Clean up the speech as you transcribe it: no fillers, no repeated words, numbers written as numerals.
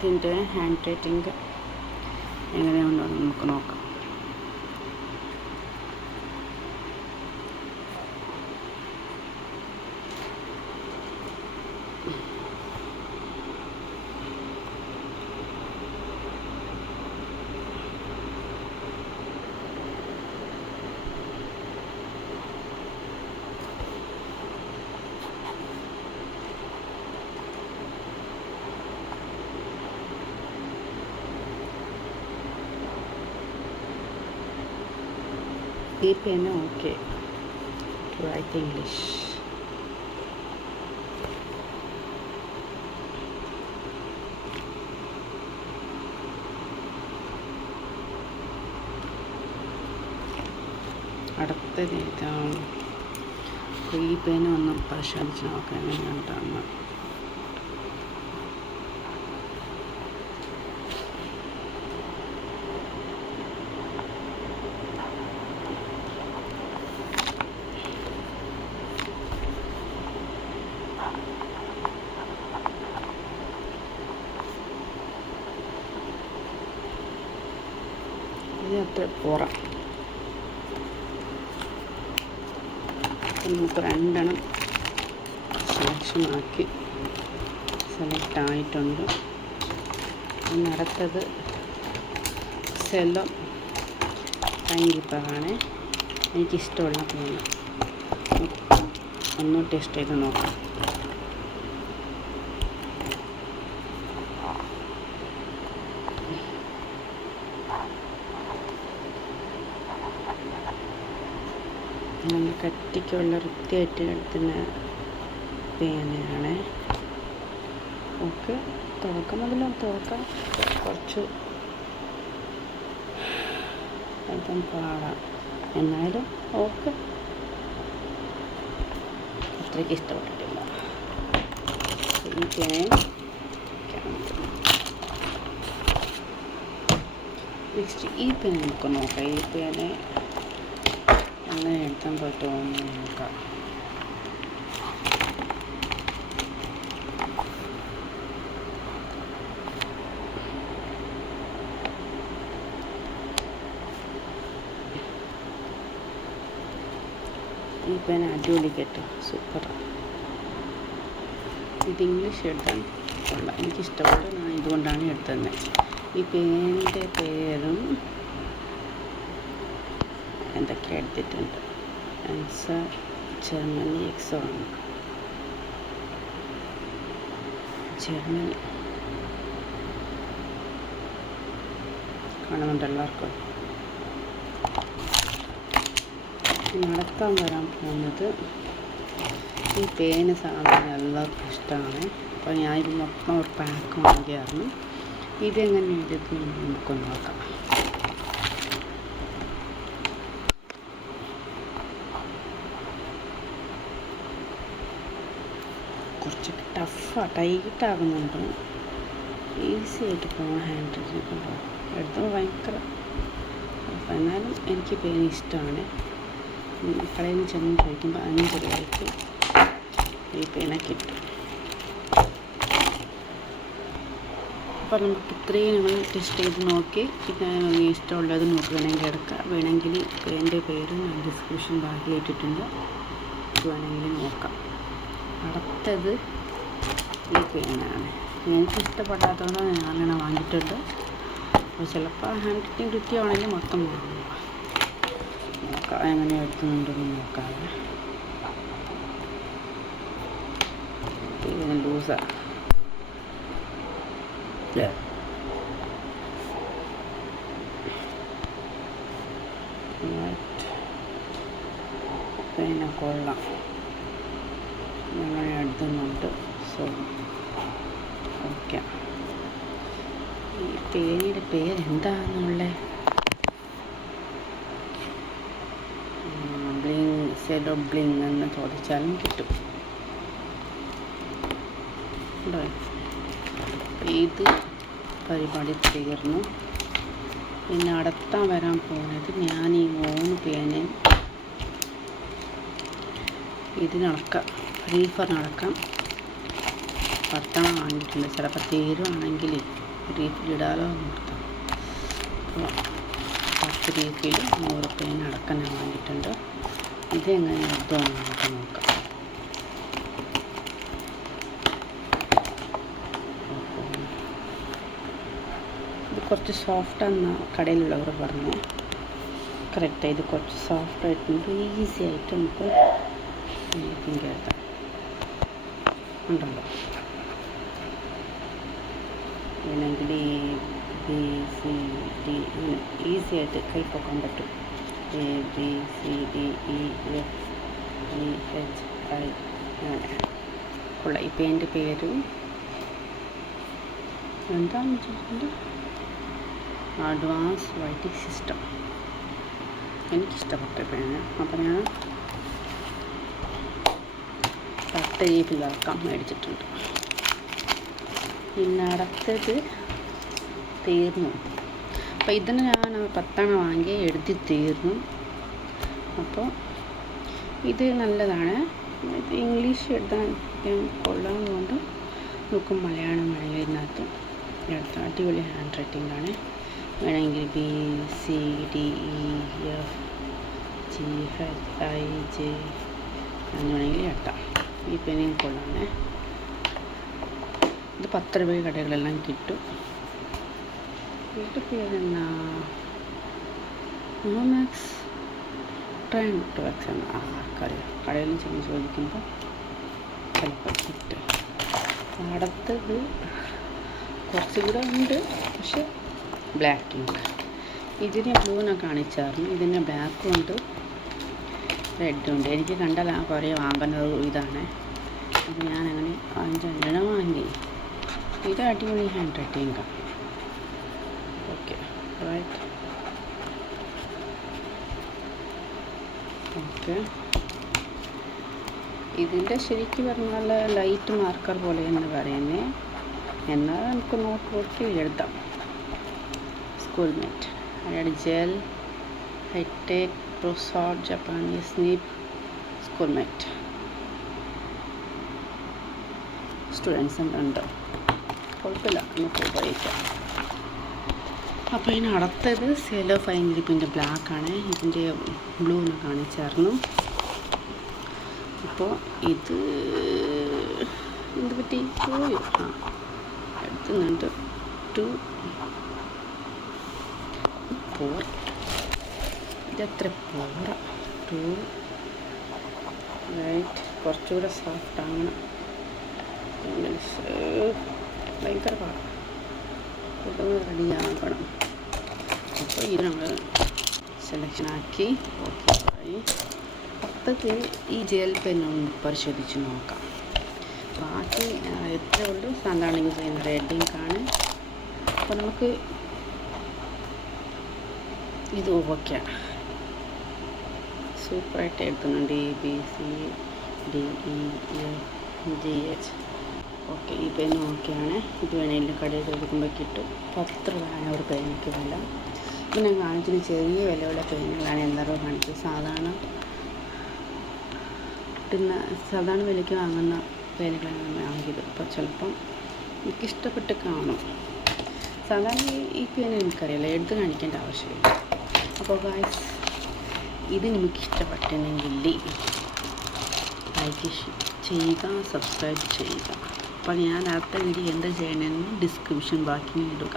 ഇതിൻ്റെ hand writing എങ്ങനെയുണ്ടോ നമുക്ക് നോക്കാം. ഈ പേന ഓക്കെ ടു റൈറ്റ് ഇംഗ്ലീഷ്. അടുത്തത് ഇതാണ്. ഈ പേന ഒന്ന് പരിശോധിച്ച് നോക്കാം എങ്ങനെയുണ്ടെന്ന്. ഇതിനകത്ത് പുറം നമുക്ക് 2 സെലക്ഷനാക്കി സെലക്ട് ആയിട്ടുണ്ട്. പിന്നെ അടുത്തത് സെല്ലോ ടൈം കീപ്പറാണ്. എനിക്കിഷ്ടമുള്ള പേന ഒന്ന് ടെസ്റ്റ് ചെയ്ത് നോക്കാം. നല്ല കട്ടിക്കുള്ള വൃത്തിയായിട്ട് എടുക്കുന്ന പേനയാണ്. ഓക്കെ, തുറക്കാം. കുറച്ച് അല്പം പാടാം, എന്നാലും ഓക്കെ. അത്രയ്ക്ക് ഇഷ്ടപ്പെട്ടിട്ടില്ല ഈ പേന. നെക്സ്റ്റ് ഈ പേന നമുക്ക് നോക്കാം. ഈ പേന അങ്ങനെ എടുക്കാൻ പറ്റുമോ നോക്കാം. ഈ പേന അടിപൊളി കേട്ടോ, സൂപ്പറാണ്. ഇത് ഇംഗ്ലീഷ് എഴുതാൻ കൊള്ളാം, എനിക്കിഷ്ടപ്പെട്ടു. ഞാൻ ഇതുകൊണ്ടാണ് എടുത്തത്. ഈ പേനിൻ്റെ പേരും എന്തൊക്കെ എടുത്തിട്ടുണ്ട്. ആൻസർ ജർമ്മനി എക്സോൺ, ജർമ്മനി കാണുന്നുണ്ട് എല്ലാവർക്കും. നടക്കാൻ വരാൻ പോകുന്നത് ഈ പേന സാധനം എല്ലാവർക്കും ഇഷ്ടമാണ്. അപ്പോൾ ഞാനിത് മൊത്തം ഒരു പാക്ക് വാങ്ങിയായിരുന്നു. ഇതെങ്ങനെ എഴുതുന്നു നമുക്കൊന്ന് നോക്കാം. കുറച്ച് ടൈറ്റാകുന്നുണ്ട്. ഈസി ആയിട്ട് പോകുന്ന ഹാൻഡ് റൈറ്റിംഗ് ഉണ്ടോ, എടുത്തപ്പോൾ ഭയങ്കര. എന്നാലും എനിക്ക് പേന ഇഷ്ടമാണ്. കടയിൽ നിന്ന് ചെന്ന് ചോദിക്കുമ്പോൾ 5 രൂപയ്ക്ക് ഈ പേന കിട്ടും. അപ്പോൾ നമുക്ക് ഇത്രയും ഞങ്ങൾ ടെസ്റ്റ് ചെയ്ത് നോക്കി. പിന്നെ ഇഷ്ടമുള്ളത് നമുക്ക് വേണമെങ്കിൽ എടുക്കാം. വേണമെങ്കിൽ പേൻ്റെ പേര് ഞാൻ ഡിസ്ക്രിപ്ഷൻ ബാക്കി ഇട്ടിട്ടുണ്ട്, ഇത് വേണമെങ്കിൽ നോക്കാം. അടുത്തത് ഈ പേനാണ്. എനിക്കിഷ്ടപ്പെടാത്തതുകൊണ്ട് ഞാനങ്ങനെ വാങ്ങിയിട്ടുണ്ട്. അപ്പോൾ ചിലപ്പോൾ ഹാൻഡ് റൈറ്റിംഗ് വൃത്തിയാണെങ്കിൽ മൊത്തം വാങ്ങുക. നോക്കാം എങ്ങനെ എടുക്കുന്നുണ്ടെന്ന് നോക്കാതെ. പേന ലൂസാണ്. പേന കൊള്ളാം, ഞങ്ങൾ എഴുതുന്നുണ്ട്. So okay. ഈ പേനയുടെ പേരെന്താണെന്നുള്ളത് സെലോ ബ്ലിങ് എന്ന് ചോദിച്ചാലും കിട്ടും. ഇത് പരിപാടി തീർന്നു. പിന്നെ അടുത്താൻ വരാൻ പോകുന്നത് ഞാൻ ഈ 3 പേനയും ഇതിനടക്കാം, റീഫറിനടക്കാം 10 വാങ്ങിയിട്ടുണ്ട്. ചിലപ്പോൾ തീരുവാണെങ്കിൽ റീഫിലിടാലോ നോക്കാം. അപ്പോൾ 10 റീഫിൽ 100 പേന അടക്കം ഞാൻ വാങ്ങിയിട്ടുണ്ട്. ഇതെങ്ങനെ എഴുതുമെന്ന് നമുക്ക് നോക്കാം. ഇത് കുറച്ച് സോഫ്റ്റാണെന്ന് കടയിലുള്ളവർ പറഞ്ഞു. കറക്റ്റായി ഇത് കുറച്ച് സോഫ്റ്റായിട്ടുണ്ട്. ഈസി ആയിട്ട് നമുക്ക് എഴുതാം. ഉണ്ടല്ലോ വേണമെങ്കിൽ ബി സി ഡി അങ്ങനെ ഈസി ആയിട്ട് കൈ പൊക്കാൻ പറ്റും. A B C D E F G H I അങ്ങനെ ഉള്ള ഈ പേൻ്റെ പേര് എന്താണെന്ന് വെച്ചിട്ടുണ്ട്, അഡ്വാൻസ് റൈറ്റിംഗ് സിസ്റ്റം. എനിക്കിഷ്ടപ്പെട്ട പേന. അപ്പം ഞാൻ 10 റീഫിലാക്കാൻ മേടിച്ചിട്ടുണ്ട്. പിന്നെ അടുത്തത് തീർന്നു. അപ്പോൾ ഇതിന് ഞാൻ 10 വാങ്ങി എഴുതി തീർന്നു. അപ്പോൾ ഇത് നല്ലതാണ്. ഇത് ഇംഗ്ലീഷ് എഴുതാൻ കൊള്ളാവുന്നതുകൊണ്ട് നമുക്ക് മലയാളം വേണമെങ്കിൽ ഇതിനകത്ത് എഴുതാം. അടിപൊളി ഹാൻഡ് റൈറ്റിംഗ് ആണ്. വേണമെങ്കിൽ B C D E F G H I J എന്ന് വേണമെങ്കിൽ എഴുതാം. ഈ പെനും കൊള്ളാണ്. ഇത് 10 രൂപ കടകളെല്ലാം കിട്ടും. വീട്ടിൽ പേരെന്നാ മാക്സ് ട്രെയിൻ ടു വാക്സ് എന്ന് ആർക്കറിയാം. കടയിലും ചെന്ന് ചോദിക്കുമ്പോൾ ചിലപ്പോൾ കിട്ടും. അടുത്തത് കുറച്ചുകൂടെ ഉണ്ട്, പക്ഷെ ബ്ലാക്ക് ഇങ്ക്. ഇതിന് ബ്ലൂവിനെ കാണിച്ചായിരുന്നു. ഇതിന് ബ്ലാക്കും ഉണ്ട്, റെഡും ഉണ്ട്. എനിക്ക് കണ്ടാൽ കുറേ വാങ്ങുന്നത് ഇതാണ്. അപ്പോൾ ഞാനങ്ങനെ 5 വാങ്ങി. ഇത് അടിപൊളി handwriting. Okay right. Okay ഇതിൻ്റെ ശരിക്കും പറഞ്ഞാൽ ലൈറ്റ് മാർക്കർ പോലെയെന്ന് പറയുന്നത്. എന്നാൽ നമുക്ക് നോട്ട് കൊടുത്ത് എഴുതാം. സ്കൂൾ മേറ്റ്, അതായത് ജെൽ, ഹൈടെക്, പ്രൊസോഡ്, Japanese nib, school mate. Students ഉണ്ട്, കുഴപ്പമില്ല, നമുക്ക് ഉപയോഗിക്കാം. അപ്പോൾ ഇതിന് അടുത്തത് സെലോ ഫൈൻ ലിപ്പിൻ്റെ ബ്ലാക്കാണ്. ഇതിൻ്റെ ബ്ലൂ എന്ന് കാണിച്ചായിരുന്നു. അപ്പോൾ ഇത് എന്ത് പറ്റി പോയോ? എടുത്തുന്നുണ്ട്. 2 4 ഇതെത്ര പോറ 2 റൈറ്റ്. കുറച്ചുകൂടെ സോഫ്റ്റ് ആകണം. ഭയങ്കര പാടാണ്. ഇതൊന്ന് റെഡിയാക്കണം. അപ്പോൾ ഇത് നമ്മൾ സെലക്ഷനാക്കി ഓക്കെ ആയി. അടുത്തത് ഈ ജെൽ പെന്നൊന്ന് പരിശോധിച്ച് നോക്കാം. ബാക്കി എത്ര ഉള്ളൂ സാധാരണ യൂസ് ചെയ്യുന്ന റെഡ് ഇങ്കാണ്. അപ്പോൾ നമുക്ക് ഇത് ഓക്കെയാണ്. സൂപ്പറായിട്ട് എഴുതുന്നുണ്ട്. A B C D E F G H. Okay ഈ പെൻ ഓക്കെയാണ്. ഇത് വേണമെങ്കിലും കടയിൽ ചോദിക്കുമ്പോൾ കിട്ടും. 10 രൂപയാണ് ഒരു പേനയ്ക്ക് വില. ഇപ്പം ഞാൻ കാണിച്ചത് ചെറിയ വിലയുള്ള പെയിനുകളാണ്. എന്താണോ കാണിച്ചത് സാധാരണ വിലയ്ക്ക് വാങ്ങുന്ന പേനുകളാണ് വാങ്ങിയത്. അപ്പോൾ ചിലപ്പം എനിക്കിഷ്ടപ്പെട്ട് കാണും. സാധാരണ ഈ പേന എനിക്കറിയില്ല, എടുത്ത് കാണിക്കേണ്ട ആവശ്യമില്ല. അപ്പോൾ ഗായ്സ് ഇത് നിങ്ങൾക്ക് ഇഷ്ടപ്പെട്ടെങ്കിൽ ലൈക്ക് ചെയ്യുക, സബ്സ്ക്രൈബ് ചെയ്യുക. അപ്പോൾ ഞാൻ അടുത്ത വീഡിയോ എന്താ ചെയ്യണമെന്ന് ഡിസ്ക്രിപ്ഷൻ ബാക്കി ഇടുക.